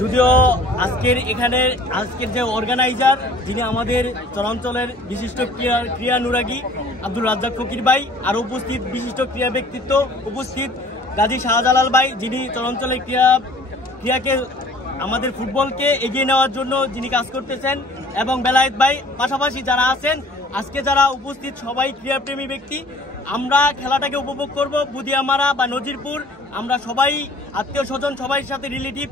যদিও আজকের যে অর্গানাইজার যিনি আমাদের চরাঞ্চলের বিশিষ্ট ক্রীড়ানুরাগী আব্দুল রাজ্জাক ফকির ভাই, আর উপস্থিত বিশিষ্ট ক্রীড়া ব্যক্তিত্ব উপস্থিত গাজী শাহজালাল ভাই, যিনি চরাঞ্চলের ক্রীড়াকে আমাদের ফুটবলকে এগিয়ে নেওয়ার জন্য যিনি কাজ করতেছেন, এবং বেলায়েত ভাই, পাশাপাশি যারা আছেন আজকে যারা উপস্থিত সবাই ক্রীড়াপ্রেমী ব্যক্তি। আমরা খেলাটাকে উপভোগ করব বুদিয়ামারা বা নজিরপুর, আমরা সবাই আত্মীয় স্বজন সবাই সাথে রিলেটিভ,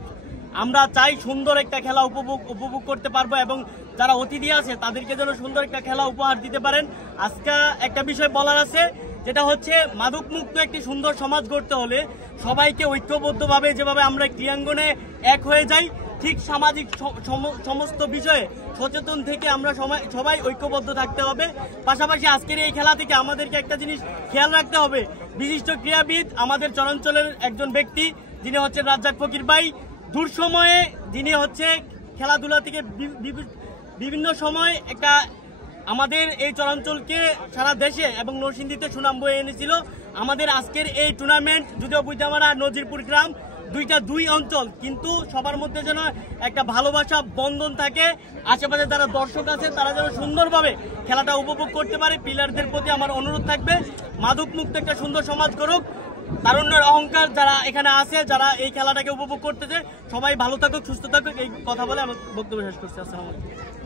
আমরা চাই সুন্দর একটা খেলা উপভোগ করতে পারবো, এবং যারা অতিথি আছে তাদেরকে যেন সুন্দর একটা খেলা উপহার দিতে পারেন। আজকে একটা বিষয় বলার আছে, যেটা হচ্ছে মাদক মুক্ত একটি সুন্দর সমাজ গড়তে হলে সবাইকে ঐক্যবদ্ধভাবে যেভাবে আমরা ক্রীড়াঙ্গনে এক হয়ে যাই, ঠিক সামাজিক সমস্ত বিষয়ে সচেতন থেকে আমরা সবাই ঐক্যবদ্ধ থাকতে হবে। পাশাপাশি আজকের এই খেলা থেকে আমাদেরকে একটা জিনিস খেয়াল রাখতে হবে, বিশিষ্ট ক্রীড়াবিদ আমাদের চরাঞ্চলের একজন ব্যক্তি যিনি হচ্ছেন রাজ্জাক ফকির ভাই, দুঃসময়ে যিনি হচ্ছে খেলাধুলা থেকে বিভিন্ন সময় একটা আমাদের এই চরাঞ্চলকে সারা দেশে এবং নরসিংদীতে সুনাম বয়ে এনেছিল। আমাদের আজকের এই টুর্নামেন্ট যদিও বুদিয়ামারা নজিরপুর গ্রাম দুই অঞ্চল, কিন্তু সবার মধ্যে যেন একটা ভালোবাসা বন্ধন থাকে, আশেপাশে যারা দর্শক আছে তারা যেন সুন্দরভাবে খেলাটা উপভোগ করতে পারে। প্লেয়ারদের প্রতি আমার অনুরোধ থাকবে, মাদক মুক্ত একটা সুন্দর সমাজ করুক। তারুণ্যের অহংকার যারা এখানে আছে, যারা এই খেলাটাকে উপভোগ করতেছে, সবাই ভালো থাকুক, সুস্থ থাকুক, এই কথা বলে আমার বক্তব্য শেষ করছি। আসসালামু আলাইকুম।